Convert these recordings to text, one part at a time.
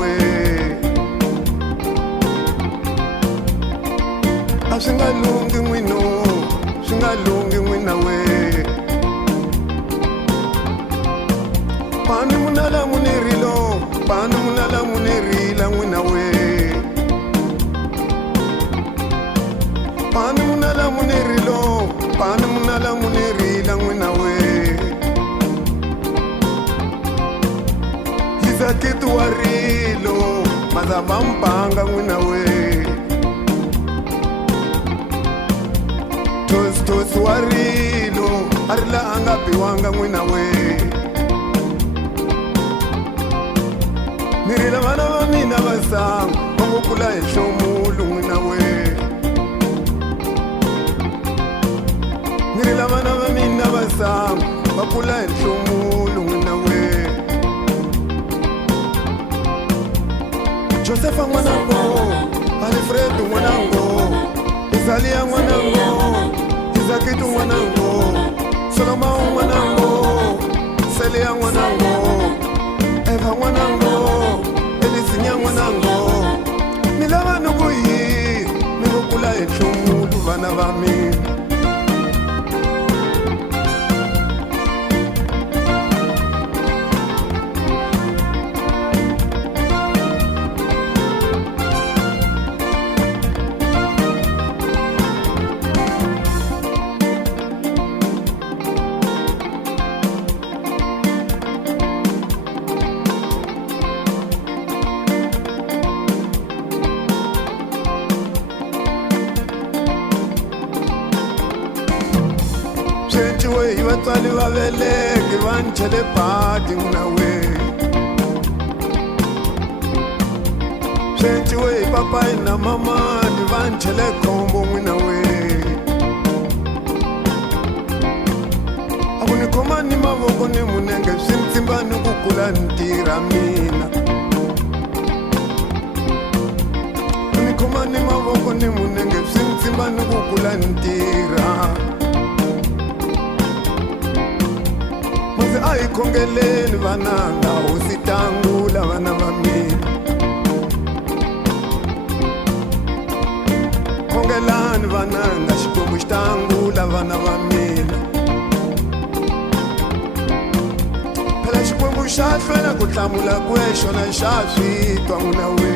we a swi nga lungi n'wino swi nga lungi n'wina we pani munala munirilo pani munala munirila n'wina we pani munala munirilo pani munala munirila n'wina we hizakitu warilo mazavampanga n'wina we tosi warilo arila anga biwanga n'wina we nirila vana va mina vasangu va ngo kula hi nhlomulu n'wina we nirila vana va mina vasangu va kula hi nhlomulu n'wina we Josefa n'wanango Alfredo n'wanango Izalia n'wanango Izakitu n'wanango Solomon n'wanango Celia n'wanango Eva n'wanango Elisinya n'wanango Nilava nukuyi Nilokula hi nhlomulu vana va mina Shenchiwe vatswali va veleki va nchele badi n'wina we Shenchiwe papai na mamani va nchele khombo n'wina we a ku ni khoma ni mavoko ni munenge swi ni tsimba ni ku kula ni tirha mina a ni khoma ni mavoko ni munenge swi ni tsimba ni ku kula ni tirha a hi khongeleni vananga hosi tangula vana va mina khongelani vananga xikwembu xi tangula vana va mina phela xikwembu xa hlwela ku hlamula kwe xona xa swi twa n'wina we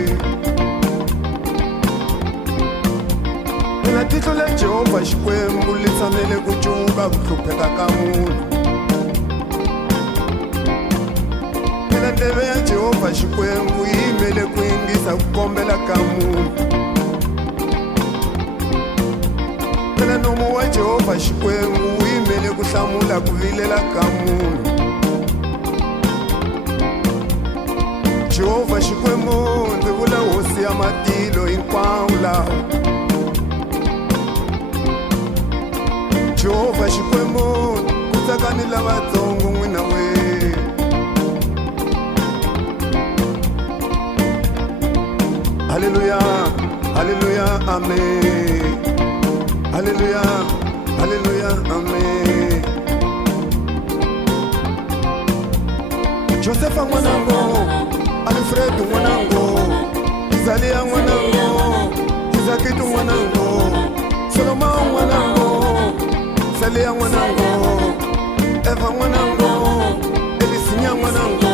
phela tihlo le Jehovha xikwembu li tshamele ku cuva ku hlupheka ka munhu ndleve ya Jehovha xikwembu yi yimele ku yingisa ku kombela ka munhu phela nomu wa Jehovha xikwembu wu yimele ku hlamula ku vilela ka munhu Jehovha xikwembu ndzi vula hosi ya matilo hinkwawo lawo Jehovha xikwembu ku tsakani lavatsongo n'wina we Hallelujah, hallelujah, amen. Hallelujah, hallelujah, amen. Josefa n'wanango, Alfredo n'wanango, Izalia n'wanango, Izakitu n'wanango, Solomon n'wanango, Celia n'wanango, Eva n'wanango, Elisinya n'wanango.